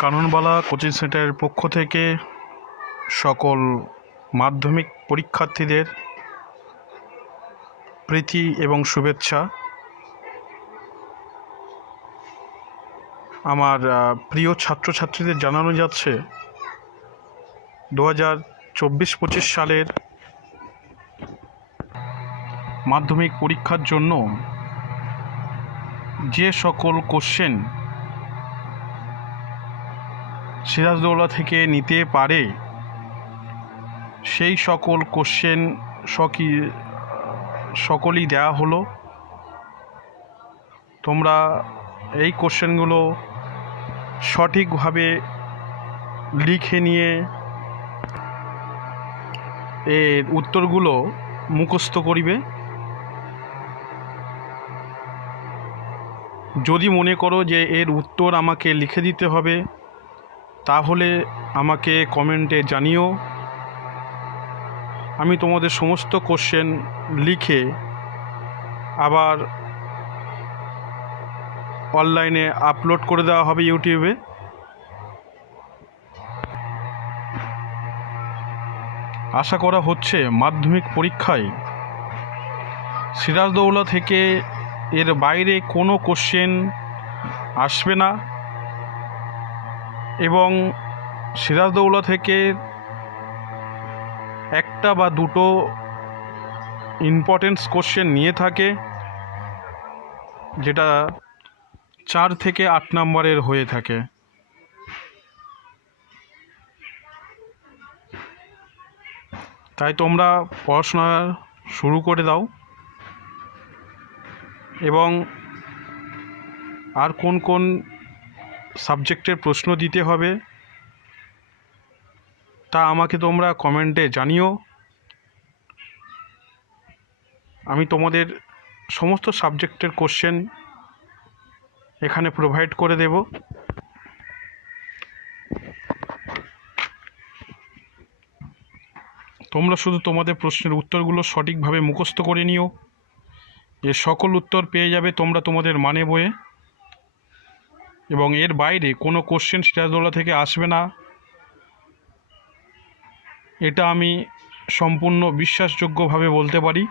Kananbala coaching সেন্টারের পক্ষ থেকে সকল মাধ্যমিক পরীক্ষার্থীদের প্রীতি এবং শুভেচ্ছা। আমার প্রিয় ছাত্রছাত্রীদের জানানো যাচ্ছে 2024-25 সালের মাধ্যমিক পরীক্ষার জন্য যে সকল কোশ্চেন সিরাজদৌল্লা থেকে নিতে পারে সেই সকল কোশ্চেন সকলই দেওয়া হলো। তোমরা এই কোশ্চেনগুলো সঠিকভাবে লিখে নিয়ে এর উত্তরগুলো মুখস্থ করিবে। যদি মনে করো যে এর উত্তর আমাকে লিখে দিতে হবে, তাহলে আমাকে কমেন্টে জানিও। আমি তোমাদের সমস্ত কোশ্চেন লিখে আবার অনলাইনে আপলোড করে দেওয়া হবে ইউটিউবে। আশা করা হচ্ছে মাধ্যমিক পরীক্ষায় সিরাজদৌল্লা থেকে এর বাইরে কোনো কোশ্চেন আসবে না এবং সিরাজদৌল্লা থেকে একটা বা দুটো ইম্পর্টেন্স কোশ্চেন নিয়ে থাকে, যেটা 4 থেকে 8 নম্বরের হয়ে থাকে। তাই তোমরা পড়াশোনা শুরু করে দাও এবং আর কোন কোন সাবজেক্টের প্রশ্ন দিতে হবে তা আমাকে তোমরা কমেন্টে জানিও। আমি তোমাদের সমস্ত সাবজেক্টের কোশ্চেন এখানে প্রোভাইড করে দেব। তোমরা শুধু তোমাদের প্রশ্নের উত্তরগুলো সঠিকভাবে মুখস্থ করে নিও। এর সকল উত্তর পেয়ে যাবে তোমরা তোমাদের মানে বইয়ে, এবং এর বাইরে কোনো কোশ্চেন সিরাজদৌল্লা থেকে আসবে না, এটা আমি সম্পূর্ণ বিশ্বাসযোগ্যভাবে বলতে পারি।